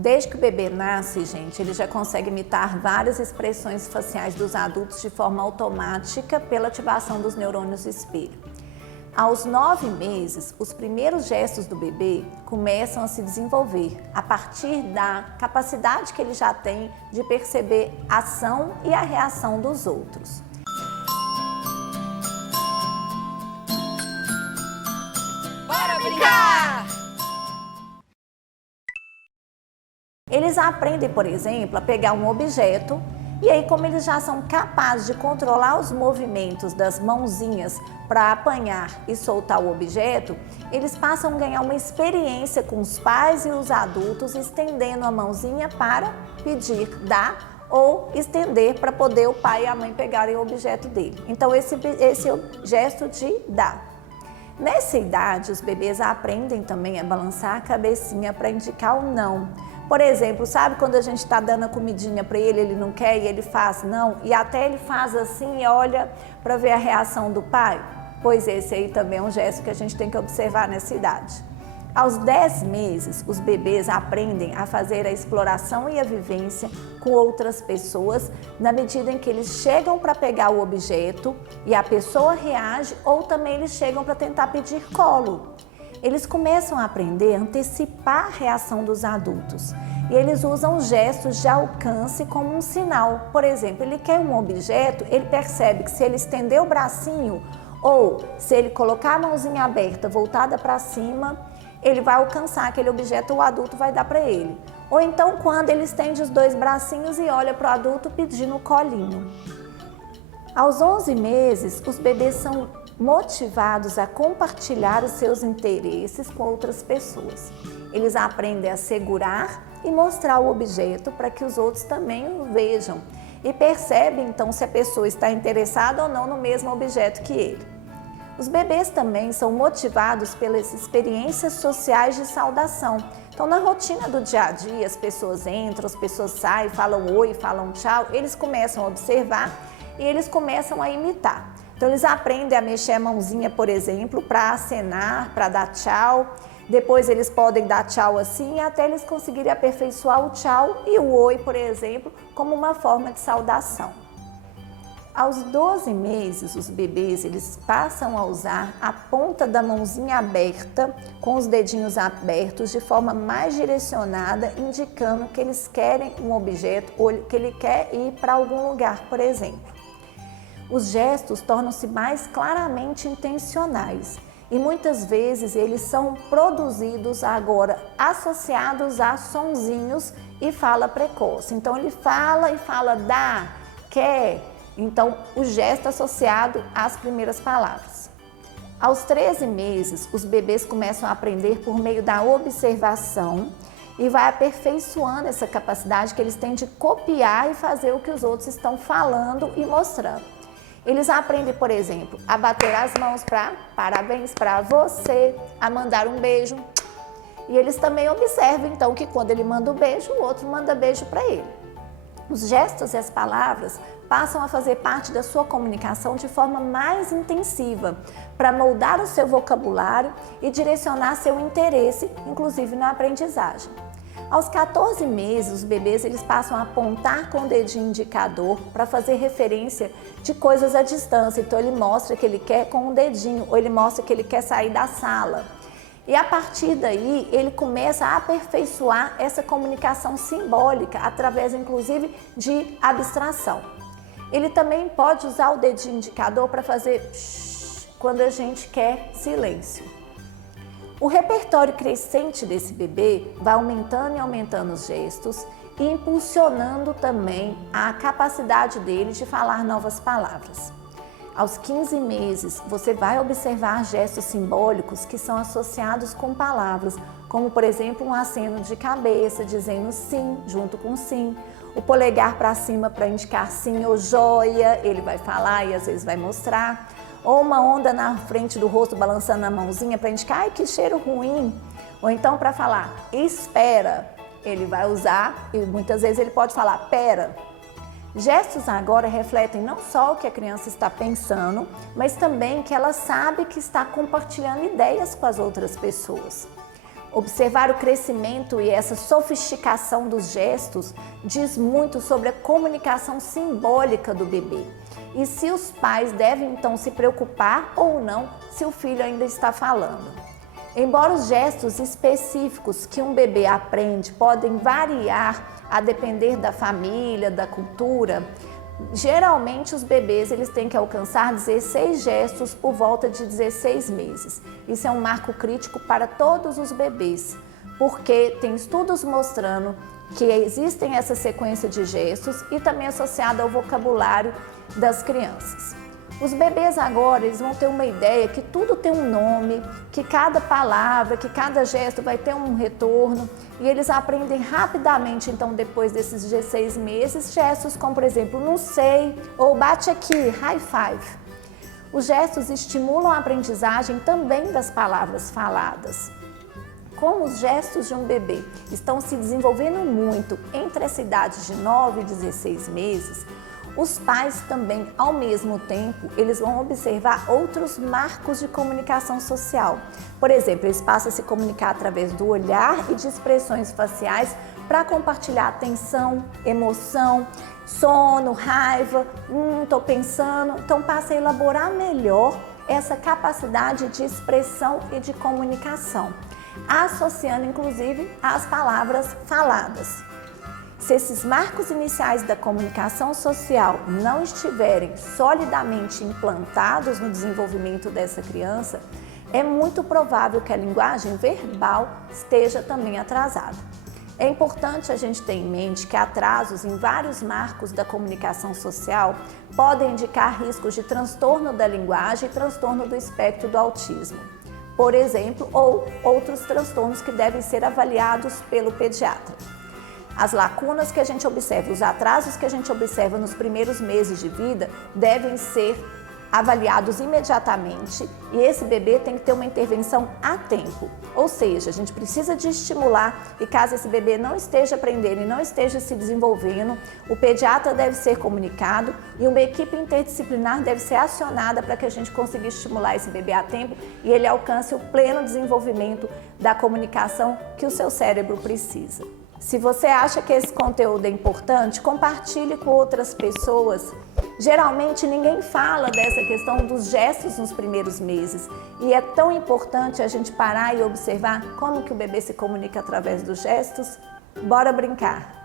Desde que o bebê nasce, gente, ele já consegue imitar várias expressões faciais dos adultos de forma automática pela ativação dos neurônios espelho. Aos 9 meses, os primeiros gestos do bebê começam a se desenvolver a partir da capacidade que ele já tem de perceber a ação e a reação dos outros. Bora brincar! Eles aprendem, por exemplo, a pegar um objeto e aí, como eles já são capazes de controlar os movimentos das mãozinhas para apanhar e soltar o objeto, eles passam a ganhar uma experiência com os pais e os adultos, estendendo a mãozinha para pedir, dar ou estender para poder o pai e a mãe pegarem o objeto dele. Então, esse é o gesto de dar. Nessa idade, os bebês aprendem também a balançar a cabecinha para indicar o não. Por exemplo, sabe quando a gente está dando a comidinha para ele não quer e ele faz não? E até ele faz assim e olha para ver a reação do pai? Pois esse aí também é um gesto que a gente tem que observar nessa idade. Aos 10 meses, os bebês aprendem a fazer a exploração e a vivência com outras pessoas na medida em que eles chegam para pegar o objeto e a pessoa reage, ou também eles chegam para tentar pedir colo. Eles começam a aprender a antecipar a reação dos adultos e eles usam gestos de alcance como um sinal. Por exemplo, ele quer um objeto, ele percebe que se ele estender o bracinho ou se ele colocar a mãozinha aberta, voltada para cima, ele vai alcançar aquele objeto, o adulto vai dar para ele. Ou então quando ele estende os 2 bracinhos e olha para o adulto pedindo o colinho. Aos 11 meses, os bebês são motivados a compartilhar os seus interesses com outras pessoas. Eles aprendem a segurar e mostrar o objeto para que os outros também o vejam e percebem então se a pessoa está interessada ou não no mesmo objeto que ele. Os bebês também são motivados pelas experiências sociais de saudação. Então, na rotina do dia a dia, as pessoas entram, as pessoas saem, falam oi, falam tchau, eles começam a observar e eles começam a imitar. Então, eles aprendem a mexer a mãozinha, por exemplo, para acenar, para dar tchau. Depois, eles podem dar tchau assim, até eles conseguirem aperfeiçoar o tchau e o oi, por exemplo, como uma forma de saudação. Aos 12 meses, os bebês eles passam a usar a ponta da mãozinha aberta, com os dedinhos abertos, de forma mais direcionada, indicando que eles querem um objeto ou que ele quer ir para algum lugar, por exemplo. Os gestos tornam-se mais claramente intencionais e muitas vezes eles são produzidos agora associados a sonzinhos e fala precoce. Então ele fala e fala dá, quer, então o gesto associado às primeiras palavras. Aos 13 meses, os bebês começam a aprender por meio da observação e vai aperfeiçoando essa capacidade que eles têm de copiar e fazer o que os outros estão falando e mostrando. Eles aprendem, por exemplo, a bater as mãos para parabéns para você, a mandar um beijo. E eles também observam, então, que quando ele manda um beijo, o outro manda beijo para ele. Os gestos e as palavras passam a fazer parte da sua comunicação de forma mais intensiva, para moldar o seu vocabulário e direcionar seu interesse, inclusive na aprendizagem. Aos 14 meses, os bebês eles passam a apontar com o dedinho indicador para fazer referência de coisas à distância. Então, ele mostra que ele quer com o dedinho, ou ele mostra que ele quer sair da sala. E a partir daí, ele começa a aperfeiçoar essa comunicação simbólica, através, inclusive, de abstração. Ele também pode usar o dedinho indicador para fazer shh, quando a gente quer silêncio. O repertório crescente desse bebê vai aumentando e aumentando os gestos e impulsionando também a capacidade dele de falar novas palavras. Aos 15 meses, você vai observar gestos simbólicos que são associados com palavras, como, por exemplo, um aceno de cabeça, dizendo sim, junto com sim, o polegar para cima para indicar sim ou joia, ele vai falar e às vezes vai mostrar, ou uma onda na frente do rosto balançando a mãozinha para indicar ai, que cheiro ruim, ou então para falar espera, ele vai usar e muitas vezes ele pode falar pera. Gestos agora refletem não só o que a criança está pensando, mas também que ela sabe que está compartilhando ideias com as outras pessoas. Observar o crescimento e essa sofisticação dos gestos diz muito sobre a comunicação simbólica do bebê. E se os pais devem então se preocupar ou não se o filho ainda está falando. Embora os gestos específicos que um bebê aprende podem variar a depender da família, da cultura, geralmente os bebês eles têm que alcançar 16 gestos por volta de 16 meses. Isso é um marco crítico para todos os bebês, porque tem estudos mostrando que existem essa sequência de gestos e também associada ao vocabulário das crianças. Os bebês agora eles vão ter uma ideia que tudo tem um nome, que cada palavra, que cada gesto vai ter um retorno e eles aprendem rapidamente, então depois desses 16 meses, gestos como por exemplo, não sei ou bate aqui, high five. Os gestos estimulam a aprendizagem também das palavras faladas. Como os gestos de um bebê estão se desenvolvendo muito entre as idades de 9 e 16 meses, os pais também, ao mesmo tempo, eles vão observar outros marcos de comunicação social. Por exemplo, eles passam a se comunicar através do olhar e de expressões faciais para compartilhar atenção, emoção, sono, raiva, estou pensando. Então, passa a elaborar melhor essa capacidade de expressão e de comunicação, associando inclusive as palavras faladas. Se esses marcos iniciais da comunicação social não estiverem solidamente implantados no desenvolvimento dessa criança, é muito provável que a linguagem verbal esteja também atrasada. É importante a gente ter em mente que atrasos em vários marcos da comunicação social podem indicar riscos de transtorno da linguagem e transtorno do espectro do autismo, por exemplo, ou outros transtornos que devem ser avaliados pelo pediatra. As lacunas que a gente observa, os atrasos que a gente observa nos primeiros meses de vida devem ser avaliados imediatamente e esse bebê tem que ter uma intervenção a tempo. Ou seja, a gente precisa de estimular e caso esse bebê não esteja aprendendo e não esteja se desenvolvendo, o pediatra deve ser comunicado e uma equipe interdisciplinar deve ser acionada para que a gente consiga estimular esse bebê a tempo e ele alcance o pleno desenvolvimento da comunicação que o seu cérebro precisa. Se você acha que esse conteúdo é importante, compartilhe com outras pessoas. Geralmente ninguém fala dessa questão dos gestos nos primeiros meses e é tão importante a gente parar e observar como que o bebê se comunica através dos gestos. Bora brincar!